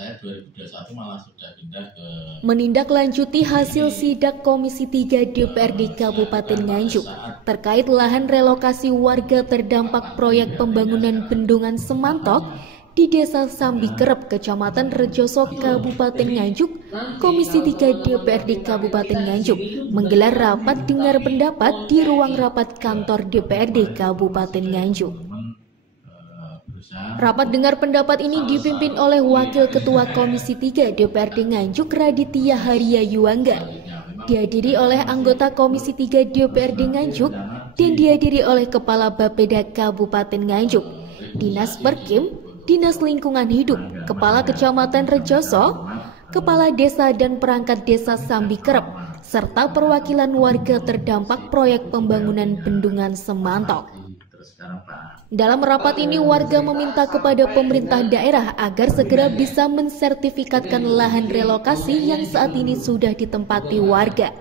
saya 2021 malah sudah pindah ke... Menindaklanjuti hasil sidak Komisi 3 DPRD Kabupaten Nganjuk terkait lahan relokasi warga terdampak proyek pembangunan bendungan Semantok di Desa Sambikerep, Kecamatan Rejoso, Kabupaten Nganjuk, Komisi 3 DPRD Kabupaten Nganjuk menggelar rapat dengar pendapat di ruang rapat kantor DPRD Kabupaten Nganjuk. Rapat dengar pendapat ini dipimpin oleh Wakil Ketua Komisi 3 DPRD Nganjuk Raditya Haria Yuangga, dihadiri oleh anggota Komisi 3 DPRD Nganjuk, dan dihadiri oleh Kepala Bapeda Kabupaten Nganjuk, Dinas Perkim, Dinas Lingkungan Hidup, Kepala Kecamatan Rejoso, Kepala Desa dan Perangkat Desa Sambikerep, serta perwakilan warga terdampak proyek pembangunan bendungan Semantok. Dalam rapat ini, warga meminta kepada pemerintah daerah agar segera bisa mensertifikatkan lahan relokasi yang saat ini sudah ditempati warga.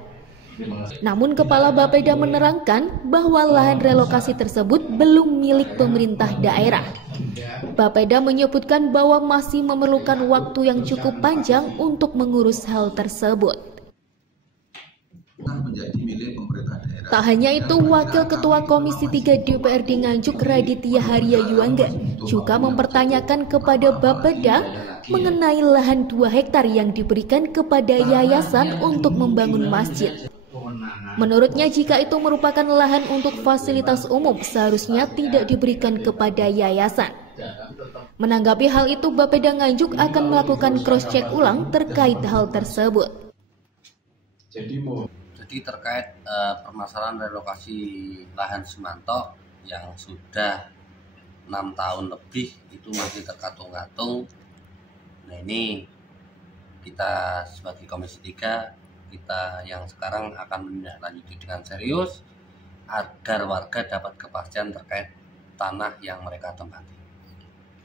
Namun Kepala Bapeda menerangkan bahwa lahan relokasi tersebut belum milik pemerintah daerah. Bapeda menyebutkan bahwa masih memerlukan waktu yang cukup panjang untuk mengurus hal tersebut. Menjadi milik pemerintah daerah. Tak hanya itu, Wakil Ketua Komisi 3 DPRD Nganjuk Raditya Haria Yuangga juga mempertanyakan kepada Bapeda mengenai lahan 2 hektar yang diberikan kepada yayasan untuk membangun masjid. Menurutnya, jika itu merupakan lahan untuk fasilitas umum, seharusnya tidak diberikan kepada yayasan. Menanggapi hal itu, Bapeda Nganjuk akan melakukan cross-check ulang terkait hal tersebut. Jadi terkait permasalahan relokasi lahan Semantok yang sudah 6 tahun lebih itu masih terkatung-katung. Nah, ini kita sebagai Komisi 3, kita yang sekarang akan menindaklanjuti dengan serius agar warga dapat kepastian terkait tanah yang mereka tempati.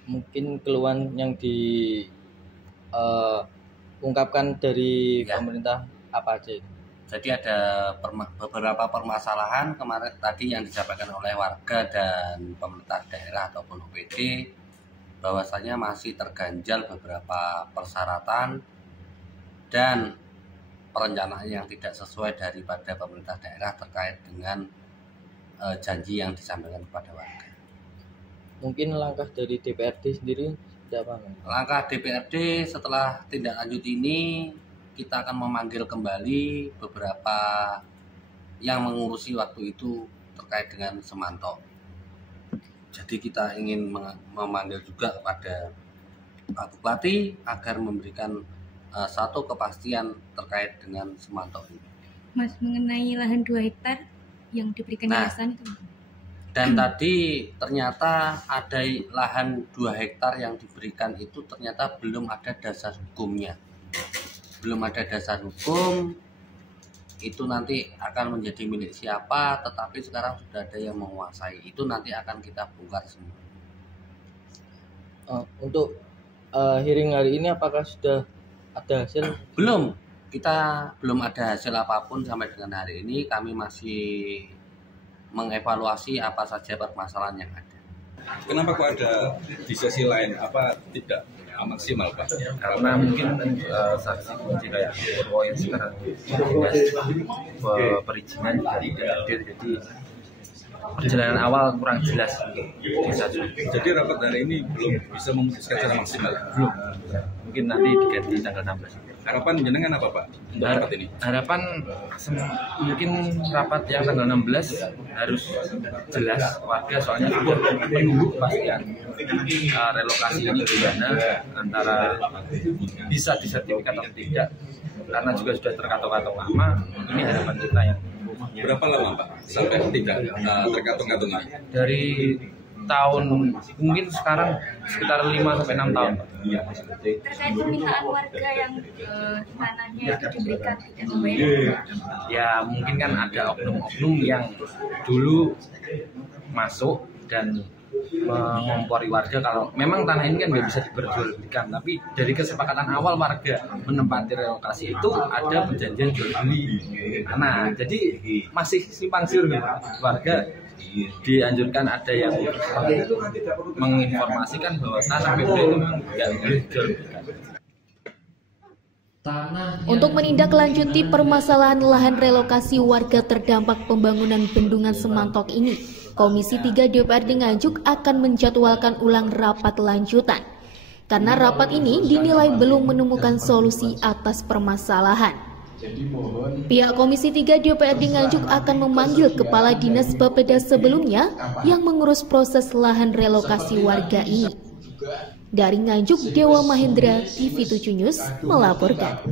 Mungkin keluhan yang diungkapkan dari pemerintah apa aja? Jadi ada beberapa permasalahan kemarin tadi yang disampaikan oleh warga dan pemerintah daerah ataupun OPD, bahwasanya masih terganjal beberapa persyaratan dan perencanaan yang tidak sesuai daripada pemerintah daerah terkait dengan janji yang disampaikan kepada warga. Mungkin langkah dari DPRD sendiri apa? Langkah DPRD setelah tindak lanjut ini, kita akan memanggil kembali beberapa yang mengurusi waktu itu terkait dengan Semantok. Jadi kita ingin memanggil juga kepada Pak Bupati agar memberikan satu kepastian terkait dengan Semantok ini. Mas, mengenai lahan 2 hektar yang diberikan yayasan itu? Dan tadi ternyata ada lahan 2 hektar yang diberikan itu ternyata belum ada dasar hukumnya. Belum ada dasar hukum, itu nanti akan menjadi milik siapa, tetapi sekarang sudah ada yang menguasai. Itu nanti akan kita bongkar semua. Untuk hearing hari ini apakah sudah ada hasil? Belum, kita belum ada hasil apapun sampai dengan hari ini. Kami masih mengevaluasi apa saja permasalahan yang ada. Kenapa kok ada di sesi lain apa tidak maksimal, Pak? Karena mungkin saksi kunci kayak yang sekarang perizinan dari DPRD, jadi perjalanan awal kurang jelas. Jadi rapat hari ini belum bisa memutuskan secara maksimal? Belum. Mungkin nanti diganti tanggal 16. Harapan jenengan apa, Pak, untuk rapat ini? Harapan mungkin rapat yang tanggal 16 harus jelas warga, soalnya sudah menunggu kepastian relokasi ini gimana, antara bisa disertifikat atau tidak, karena juga sudah terkatung-katung lama. Ini harapan kita yang berapa lama, Pak, sampai tidak terkatung-katung ini? Dari tahun mungkin sekarang sekitar 5-6 tahun. Terkait permintaan warga yang tanahnya itu diberikan tidak sesuai. Ya mungkin kan ada oknum-oknum yang dulu masuk dan mengompori warga kalau memang tanah ini kan nggak bisa diperjualbelikan, tapi dari kesepakatan awal warga menempati relokasi itu ada perjanjian jual beli. Nah, jadi masih simpang siur warga dianjurkan ada yang menginformasikan bahwa tanah PBB itu nggak boleh dijual belikan. Untuk menindaklanjuti permasalahan lahan relokasi warga terdampak pembangunan bendungan Semantok ini, Komisi 3 DPRD Nganjuk akan menjadwalkan ulang rapat lanjutan. Karena rapat ini dinilai belum menemukan solusi atas permasalahan. Pihak Komisi 3 DPRD Nganjuk akan memanggil Kepala Dinas Bapeda sebelumnya yang mengurus proses lahan relokasi warga ini. Dari Nganjuk, Dewa Mahendra, TV7 News melaporkan.